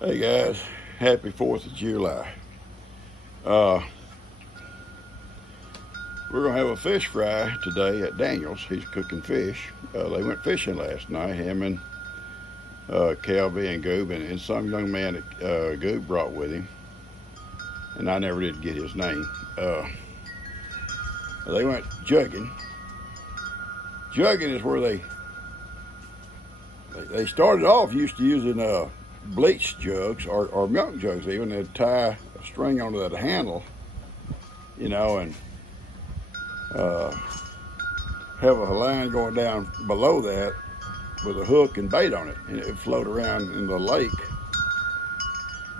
Hey guys, happy 4th of July. Uh, we're going to have a fish fry today at Daniel's. He's cooking fish. They went fishing last night, him and Kelby and Goob, and some young man that Goob brought with him. And I never did get his name. They went jugging. Jugging is where they started off used to using bleach jugs or milk jugs even. They'd tie a string onto that handle, and have a line going down below that with a hook and bait on it, and it would float around in the lake.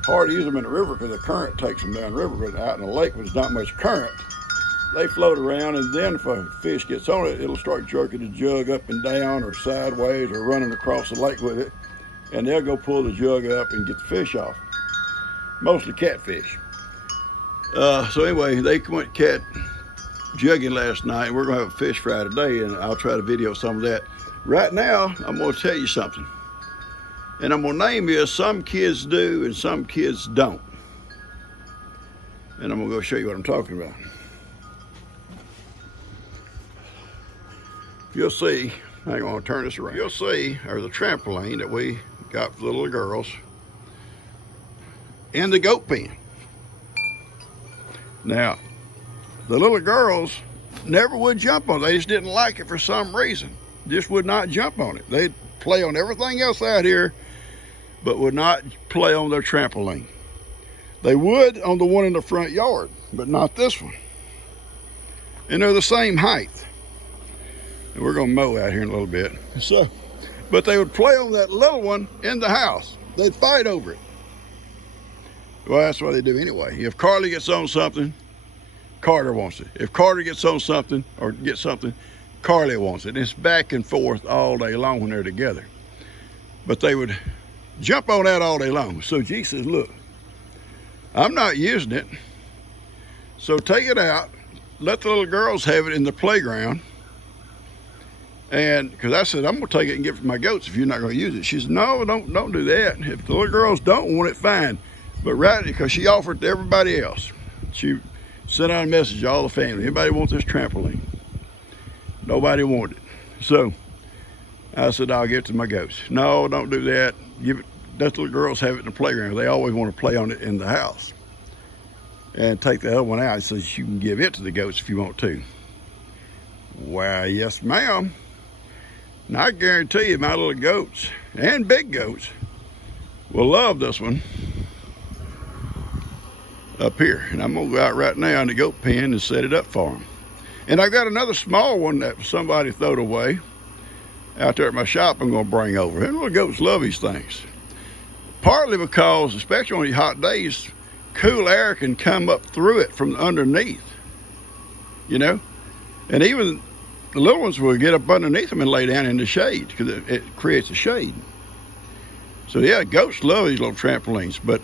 Hard to use them in the river because the current takes them down the river, but out in the lake when there's not much current, they float around, and then if a fish gets on it, it'll start jerking the jug up and down or sideways or running across the lake with it, and they'll go pull the jug up and get the fish off. Mostly catfish. So anyway, they went cat jugging last night. We're going to have a fish fry today, and I'll try to video some of that. Right now, I'm going to tell you something. And I'm going to name you some kids do and some kids don't. And I'm going to go show you what I'm talking about. You'll see, hang on, I'll turn this around. You'll see, or the trampoline that we got for the little girls and the goat pen. Now, the little girls never would jump on it. They just didn't like it for some reason. Just would not jump on it. They'd play on everything else out here, but would not play on their trampoline. They would on the one in the front yard, but not this one. And they're the same height. And we're gonna mow out here in a little bit. But they would play on that little one in the house. They'd fight over it. Well, that's what they do anyway. If Carly gets on something, Carter wants it. If Carter gets on something or gets something, Carly wants it. It's back and forth all day long when they're together. But they would jump on that all day long. So G says, look, I'm not using it. So take it out. Let the little girls have it in the playground. And because I said, I'm going to take it and give it to my goats if you're not going to use it. She said, no, don't do that. If the little girls don't want it, fine. But right, because she offered to everybody else. She sent out a message to all the family. Anybody want this trampoline? Nobody wanted it. So I said, I'll give it to my goats. No, don't do that. Give it. Let the little girls have it in the playground. They always want to play on it in the house. And take the other one out. He says, you can give it to the goats if you want to. Well, yes, ma'am. And I guarantee you my little goats and big goats will love this one up here. And I'm gonna go out right now in the goat pen and set it up for them. And I got another small one that somebody throwed away out there at my shop I'm gonna bring over. And little goats love these things. Partly because, especially on these hot days, cool air can come up through it from underneath, And even the little ones will get up underneath them and lay down in the shade because it creates a shade. So yeah, goats love these little trampolines, but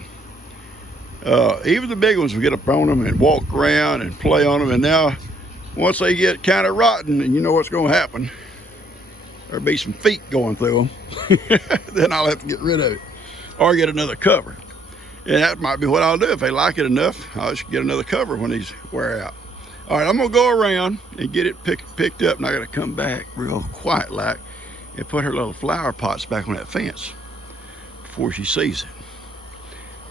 even the big ones will get up on them and walk around and play on them. And now, once they get kind of rotten, and you know what's going to happen, there'll be some feet going through them. Then I'll have to get rid of it or get another cover. And that might be what I'll do. If they like it enough, I'll just get another cover when these wear out. All right, I'm gonna go around and get it picked up, and I gotta come back real quiet like and put her little flower pots back on that fence before she sees it.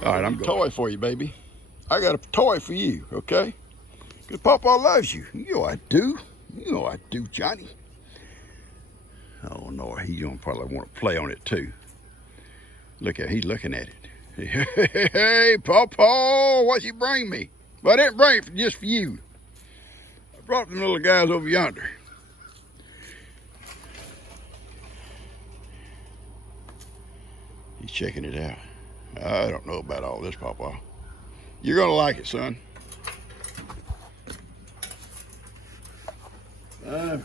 All right, I'm going. Toy for you, baby. I got a toy for you, okay? Because Papa loves you. You know I do. You know I do, Johnny. Oh no, he's gonna probably want to play on it too. Look at, he's looking at it. Hey, Papa, what you bring me? Well, I didn't bring it just for you. I brought them little guys over yonder. He's checking it out. I don't know about all this, Papa. You're gonna like it, son. We're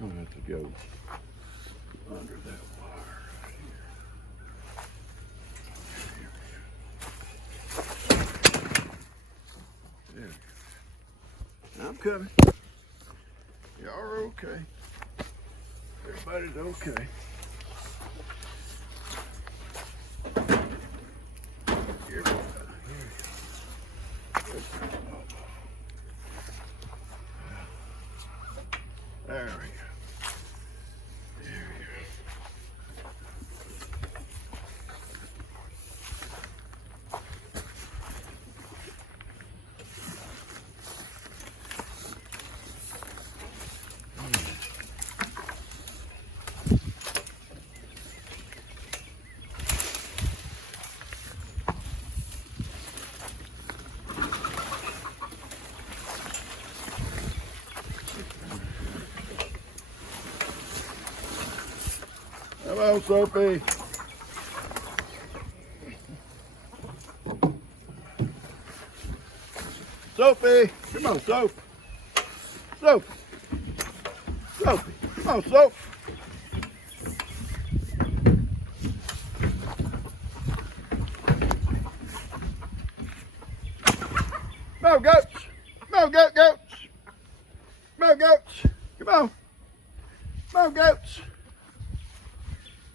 gonna have to go under that wire right here. There. I'm coming. Y'all are okay. There. But it's okay. There we go. Come on, Soapy. Soapy, come on, Soap. Soap. Soapy, come on, Soap. Come on, goats. Come on, goats. Come on, goats. Come on. Come on, goats.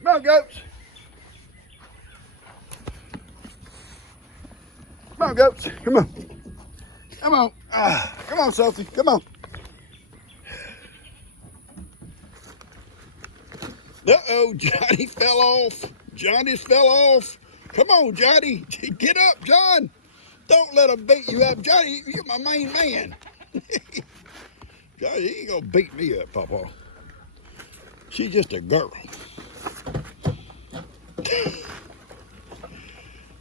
Come on, goats. Come on, goats. Come on. Come on. Come on, Sophie. Come on. Uh-oh, Johnny fell off. Johnny's fell off. Come on, Johnny. Get up, John. Don't let him beat you up. Johnny, you're my main man. Johnny, he ain't gonna beat me up, Papa. She's just a girl.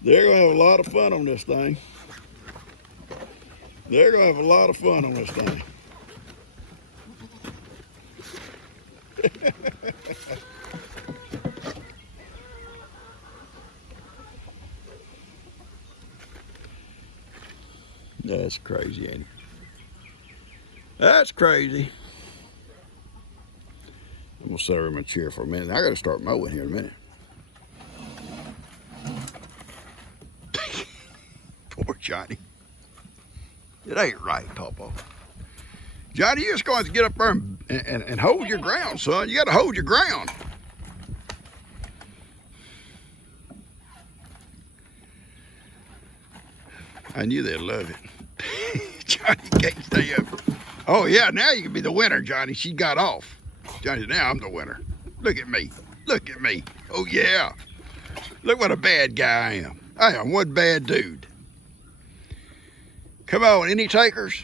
They're gonna have a lot of fun on this thing. They're gonna have a lot of fun on this thing. That's crazy, ain't it? That's crazy. I'm gonna set her in my chair for a minute. I gotta start mowing here in a minute. Poor Johnny. It ain't right, Papa. Johnny, you're just going to get up there and hold your ground, son. You got to hold your ground. I knew they'd love it. Johnny can't stay up. Oh, yeah, now you can be the winner, Johnny. She got off. Johnny, now I'm the winner. Look at me. Look at me. Oh, yeah. Look what a bad guy I am. I am one bad dude. Come on, any takers?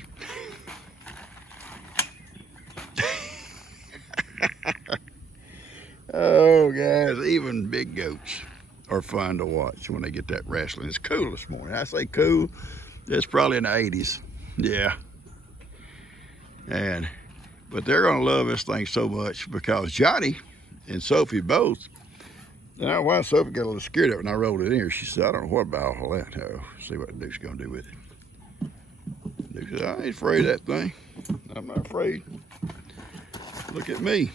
Oh, guys, even big goats are fun to watch when they get that wrestling. It's cool this morning. I say cool, it's probably in the 80s. Yeah. But they're gonna love this thing so much because Johnny and Sophie both. Now, why Sophie got a little scared of it when I rolled it in here, she said, I don't know what about all that. Oh, see what Duke's gonna do with it. Duke said, I ain't afraid of that thing. I'm not afraid. Look at me.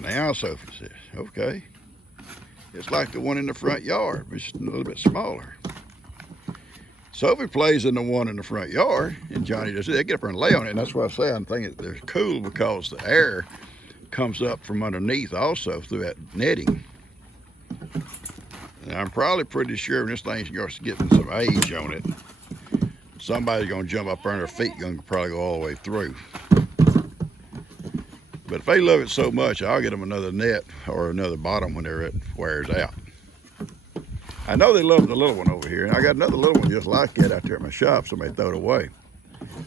Now Sophie says, okay. It's like the one in the front yard, but it's a little bit smaller. Sophie plays in the one in the front yard, and Johnny does it. They get up there and lay on it, and that's why I say I'm thinking they're cool because the air comes up from underneath also through that netting. And I'm probably pretty sure when this thing's getting some age on it, somebody's gonna jump up there and their feet gonna probably go all the way through. But if they love it so much, I'll get them another net or another bottom whenever it wears out. I know they love the little one over here, and I got another little one just like that out there at my shop. Somebody throw it away.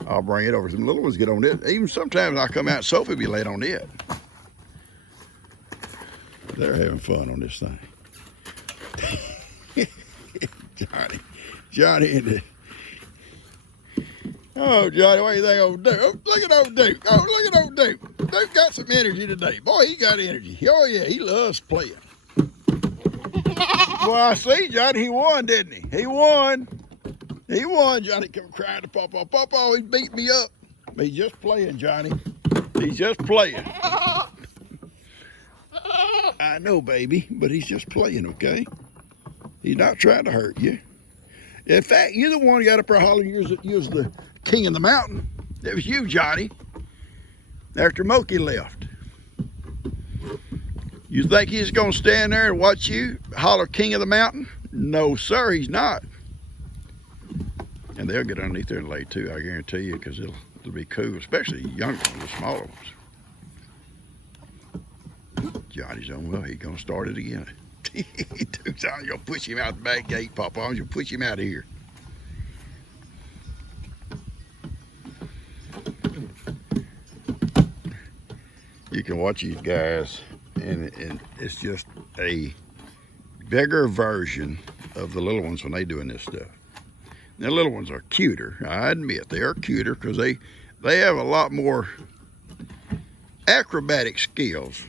I'll bring it over. Some little ones get on it. Even sometimes I come out and Sophie be laid on it. They're having fun on this thing. Johnny and the... Oh, Johnny, what do you think old Duke? Oh, look at old Duke. Oh, look at old Duke. Duke got some energy today. Boy, he got energy. Oh, yeah, he loves playing. Well, I see, Johnny, he won, didn't he? He won. He won. Johnny come crying to Papa. Papa, he beat me up. He's just playing, Johnny. He's just playing. I know, baby, but he's just playing, okay? He's not trying to hurt you. In fact, you're the one who got up there hollering you was the king of the mountain. It was you, Johnny. after Moki left. You think he's going to stand there and watch you holler king of the mountain? No, sir, he's not. And they'll get underneath there and lay too, I guarantee you, because it'll be cool, especially the younger ones, the smaller ones. Johnny's on, well, he's going to start it again. You're going to push him out the back gate, Papa. You'll push him out of here. You can watch these guys, and it's just a bigger version of the little ones when they doing this stuff. The little ones are cuter. I admit they are cuter because they have a lot more acrobatic skills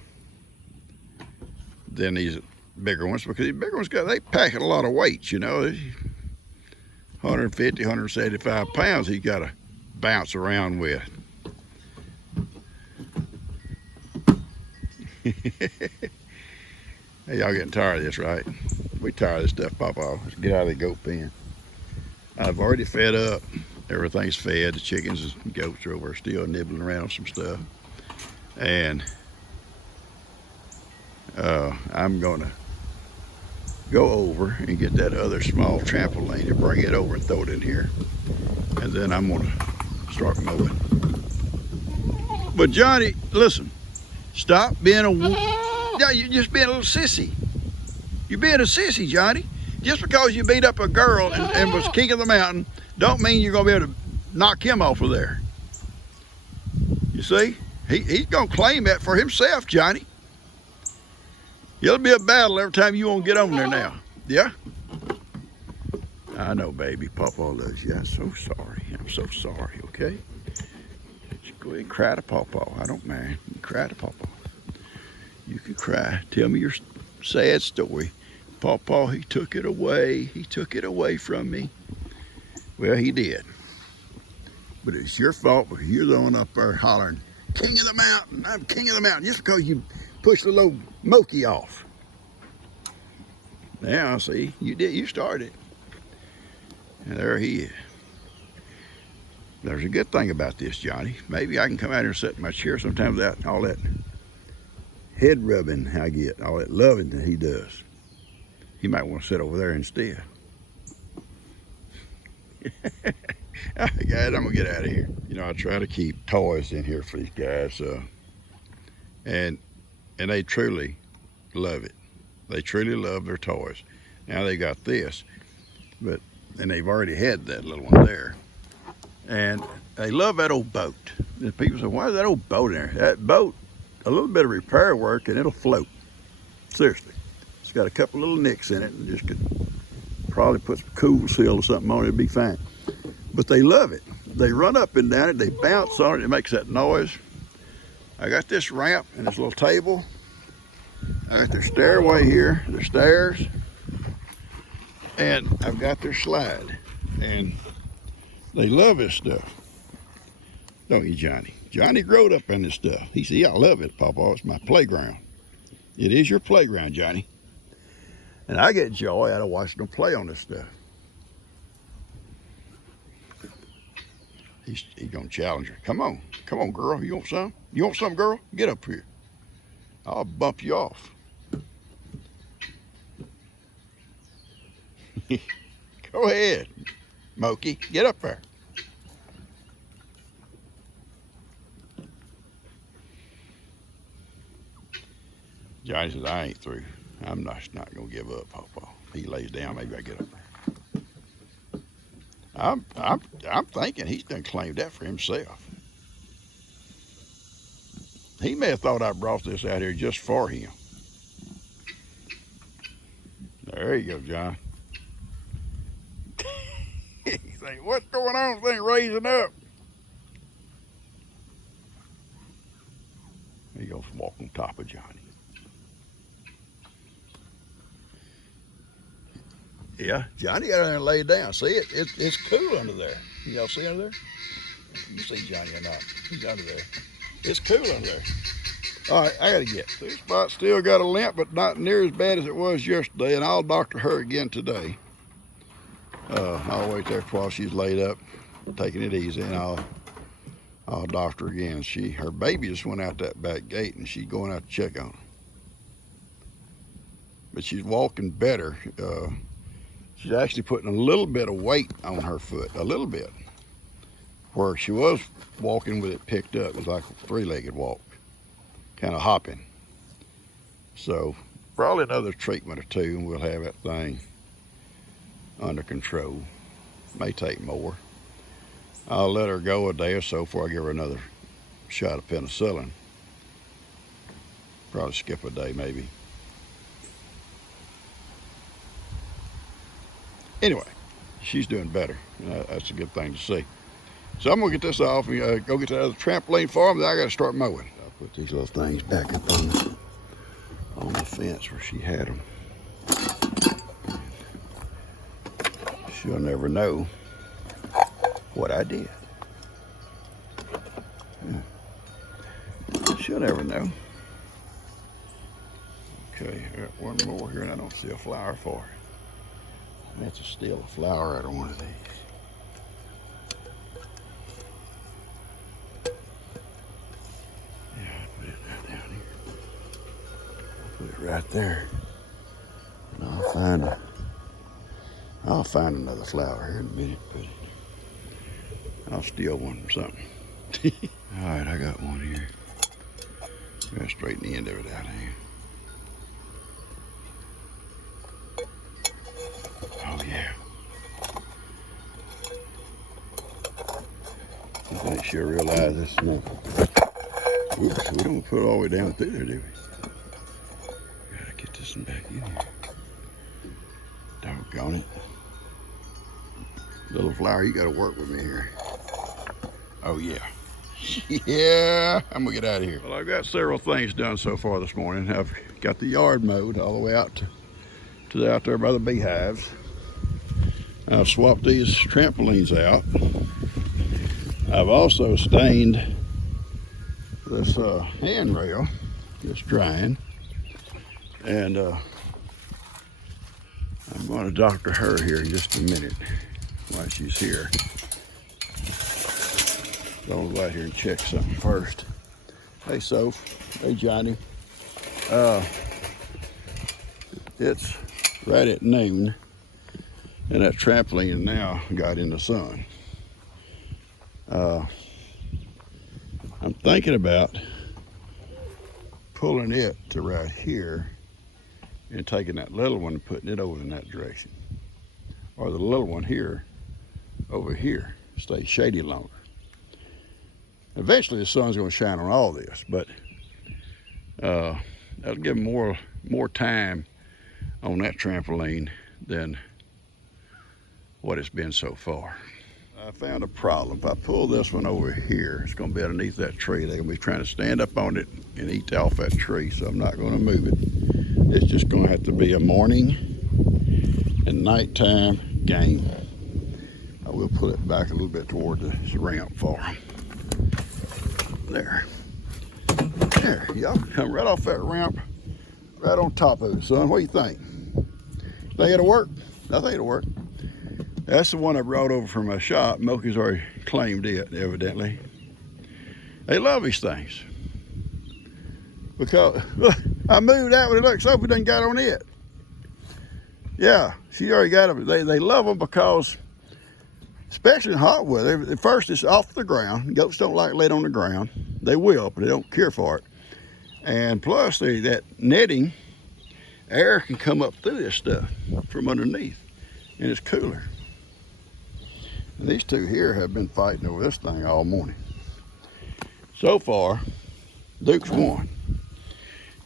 than these bigger ones, because these bigger ones they pack a lot of weight, you know. 150, 175 pounds he got to bounce around with. Hey, y'all getting tired of this, right? We tired of this stuff, Papa. Let's get out of the goat pen. I've already fed up. Everything's fed. The chickens and goats are over still nibbling around on some stuff. And I'm gonna go over and get that other small trampoline and bring it over and throw it in here. And then I'm gonna start mowing. But Johnny, listen, stop being yeah, you're just being a little sissy. You're being a sissy, Johnny. Just because you beat up a girl and was king of the mountain, don't mean you're gonna be able to knock him off of there. You see? He's gonna claim that for himself, Johnny. It'll be a battle every time you won't get on there now. Yeah? I know, baby. Papa loves you. I'm so sorry. I'm so sorry, okay? Just go ahead and cry to Papa. I don't mind. You can cry to Papa. You can cry. Tell me your sad story. Papa, he took it away. He took it away from me. Well, he did. But it's your fault because you're the one up there hollering, king of the mountain. I'm king of the mountain. Just because you pushed the little Moki off. Now, see, you did. You started. And there he is. There's a good thing about this, Johnny. Maybe I can come out here and sit in my chair sometimes without all that head rubbing I get, all that loving that he does. He might want to sit over there instead. All right, guys, I'm gonna get out of here. You know, I try to keep toys in here for these guys, and they truly love it. They truly love their toys. Now they got this, and they've already had that little one there, and they love that old boat. And people say, why is that old boat in there? That boat, a little bit of repair work and it'll float. Seriously. It's got a couple little nicks in it and just could probably put some cool seal or something on it, it'd be fine. But they love it. They run up and down it, they bounce on it, it makes that noise. I got this ramp and this little table. I got their stairway here, their stairs, and I've got their slide. And they love this stuff. Don't you, Johnny? Johnny growed up in this stuff. He said, yeah, I love it, Papa. It's my playground. It is your playground, Johnny. And I get joy out of watching them play on this stuff. He's gonna challenge her. Come on, girl. You want some? You want some, girl? Get up here. I'll bump you off. Go ahead, Moki. Get up there. Johnny says, I ain't through. I'm not gonna give up, Papa. He lays down, maybe I get up there. I'm thinking he's done claimed that for himself. He may have thought I brought this out here just for him. There you go, John. He's saying, what's going on? This thing raising up. He goes walk on top of Johnny. Yeah, Johnny got in there and laid down. See, it's cool under there. Y'all see under there? You see Johnny or not? He's under there. It's cool under there. All right, I gotta get. This spot still got a limp, but not near as bad as it was yesterday, and I'll doctor her again today. I'll wait there while she's laid up, taking it easy, and I'll doctor again. Her baby just went out that back gate, and she's going out to check on her. But she's walking better. She's actually putting a little bit of weight on her foot, a little bit. Where she was walking with it picked up, it was like a three-legged walk, kind of hopping. So probably another treatment or two, and we'll have that thing under control. May take more. I'll let her go a day or so before I give her another shot of penicillin. Probably skip a day maybe. Anyway, she's doing better. That's a good thing to see. So I'm gonna get this off and go get that other trampoline farm, then I gotta start mowing. I'll put these little things back up on the fence where she had them. She'll never know what I did. Yeah. She'll never know. Okay, I got one more here and I don't see a flower for her. That's still a flower out of one of these. Yeah, I put it right down here. I'll put it right there. And I'll find another flower here in a minute, but I'll steal one from something. All right, I got one here. I gotta straighten the end of it out here. Oh yeah. I think she'll realize this smoke. Oops, we don't put it all the way down through there, do we? Gotta get this one back in here. Doggone it. Little flower, you gotta work with me here. Oh yeah. Yeah, I'm gonna get out of here. Well, I've got several things done so far this morning. I've got the yard mowed all the way out to out there by the beehives. I've swapped these trampolines out. I've also stained this handrail. It's drying. And I'm going to doctor her here in just a minute while she's here. So I'll go out here and check something first. Hey, Soph. Hey, Johnny. It's right at noon, and that trampoline now got in the sun. I'm thinking about pulling it to right here and taking that little one and putting it over in that direction. Or the little one here, over here, stay shady longer. Eventually the sun's gonna shine on all this, but that'll give more time on that trampoline than what it's been so far. I found a problem. If I pull this one over here, it's gonna be underneath that tree. They're gonna be trying to stand up on it and eat off that tree, so I'm not gonna move it. It's just gonna have to be a morning and nighttime game. I will pull it back a little bit toward this ramp for them. There. There, y'all can come right off that ramp, right on top of it, son. What do you think? Think it'll work? I think it'll work. That's the one I brought over from my shop. Milky's already claimed it, evidently. They love these things. Because, look, I moved that one, and look, Sophie done got on it. Yeah, she already got them. They love them because, especially in hot weather, at first it's off the ground. Goats don't like laid on the ground. They will, but they don't care for it. And plus, that netting, air can come up through this stuff from underneath, and it's cooler. And these two here have been fighting over this thing all morning. So far, Duke's won.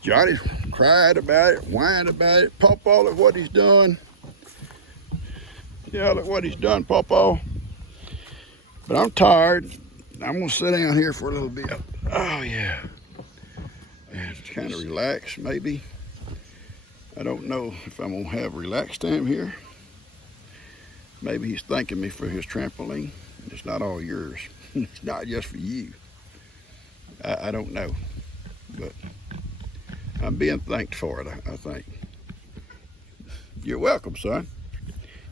Johnny's cried about it, whined about it. Pawpaw, look what he's done. Yeah, look what he's done, Pawpaw. But I'm tired. I'm gonna sit down here for a little bit. Oh yeah. And kind of relax, maybe. I don't know if I'm gonna have relax time here. Maybe he's thanking me for his trampoline. It's not all yours. It's not just for you. I don't know, but I'm being thanked for it, I think. You're welcome, son.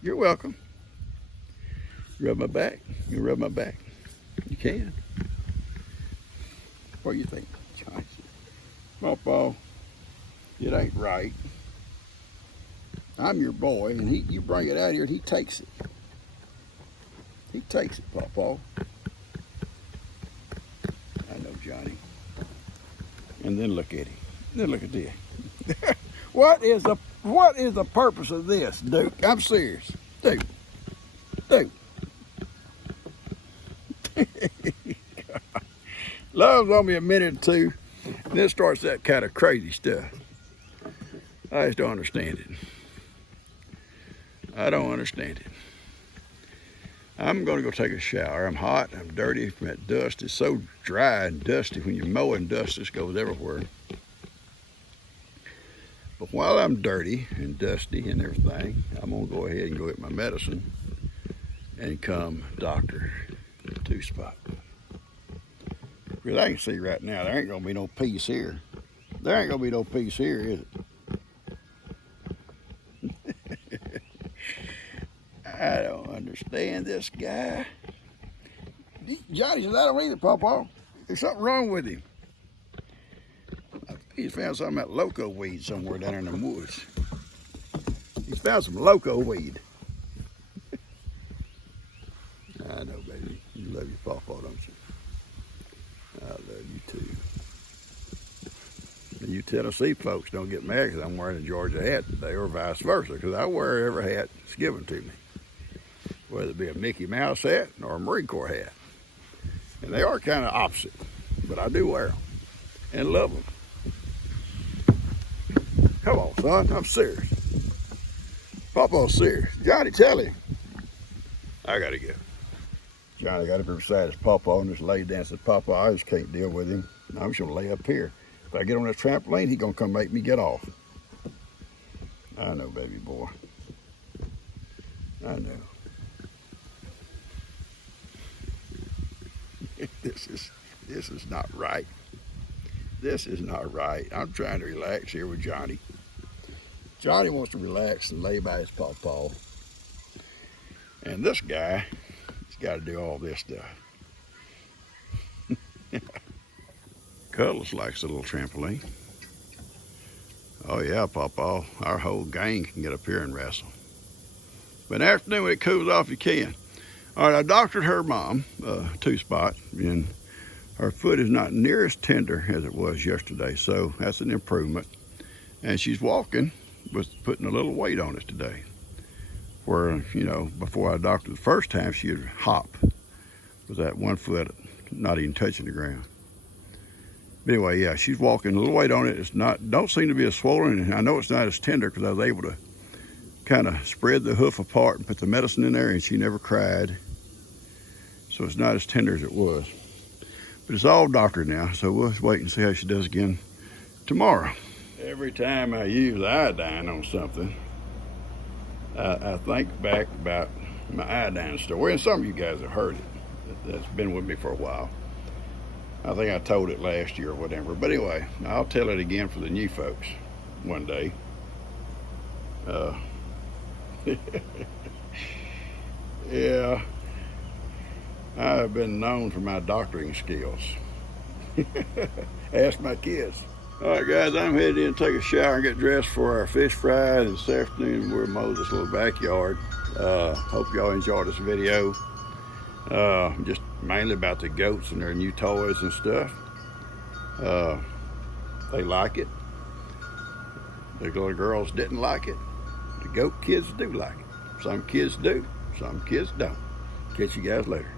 You're welcome. Rub my back. You rub my back. You can. What do you think, Johnny? Pawpaw, it ain't right. I'm your boy, and you bring it out here, and he takes it. He takes it, Pawpaw. I know, Johnny. And then look at him. Then look at this. What is the purpose of this, Duke? I'm serious, Duke. Duke. Love's on me a minute or two, and then starts that kind of crazy stuff. I just don't understand it. I don't understand it. I'm gonna go take a shower. I'm hot, I'm dirty from that dust. It's so dry and dusty. When you mow and dust just goes everywhere. But while I'm dirty and dusty and everything, I'm gonna go ahead and go get my medicine and come Dr. Two-Spot. Because I can see right now, there ain't gonna be no peace here. There ain't gonna be no peace here, is it? I don't understand this guy. Johnny says, I don't either, Pawpaw. There's something wrong with him. He's found some of that loco weed somewhere down in the woods. He's found some loco weed. I know, baby. You love your Pawpaw, don't you? I love you too. And you Tennessee folks don't get mad because I'm wearing a Georgia hat today, or vice versa, because I wear every hat that's given to me, whether it be a Mickey Mouse hat or a Marine Corps hat. And they are kind of opposite, but I do wear them and love them. Come on, son, I'm serious. Pawpaw's serious. Johnny, tell him. I gotta go. Johnny got up here beside his Pawpaw and just laid down and said, Pawpaw, I just can't deal with him. I'm just gonna lay up here. If I get on this trampoline, he's gonna come make me get off. I know, baby boy. I know. This is not right. This is not right. I'm trying to relax here with Johnny. Johnny wants to relax and lay by his Pawpaw. And this guy has got to do all this stuff. Cuddles likes the little trampoline. Oh yeah, Pawpaw, our whole gang can get up here and wrestle. But in the afternoon when it cools off, you can. All right, I doctored her mom, Two-Spot, and her foot is not near as tender as it was yesterday, so that's an improvement. And she's walking with putting a little weight on it today. Where, you know, before I doctored the first time, she would hop with that one foot not even touching the ground. But anyway, yeah, she's walking, a little weight on it. It's not, don't seem to be as swollen, and I know it's not as tender because I was able to kind of spread the hoof apart and put the medicine in there, and she never cried. So it's not as tender as it was. But it's all doctored now, so we'll wait and see how she does again tomorrow. Every time I use iodine on something, I think back about my iodine story, and some of you guys have heard it. That's been with me for a while. I think I told it last year or whatever. But anyway, I'll tell it again for the new folks one day. Yeah, I've been known for my doctoring skills. Ask my kids. All right, guys, I'm headed in to take a shower and get dressed for our fish fry. And this afternoon we'll mow this little backyard. Hope y'all enjoyed this video. Just mainly about the goats and their new toys and stuff. They like it. The little girls didn't like it. The goat kids do like it. Some kids do, some kids don't. Catch you guys later.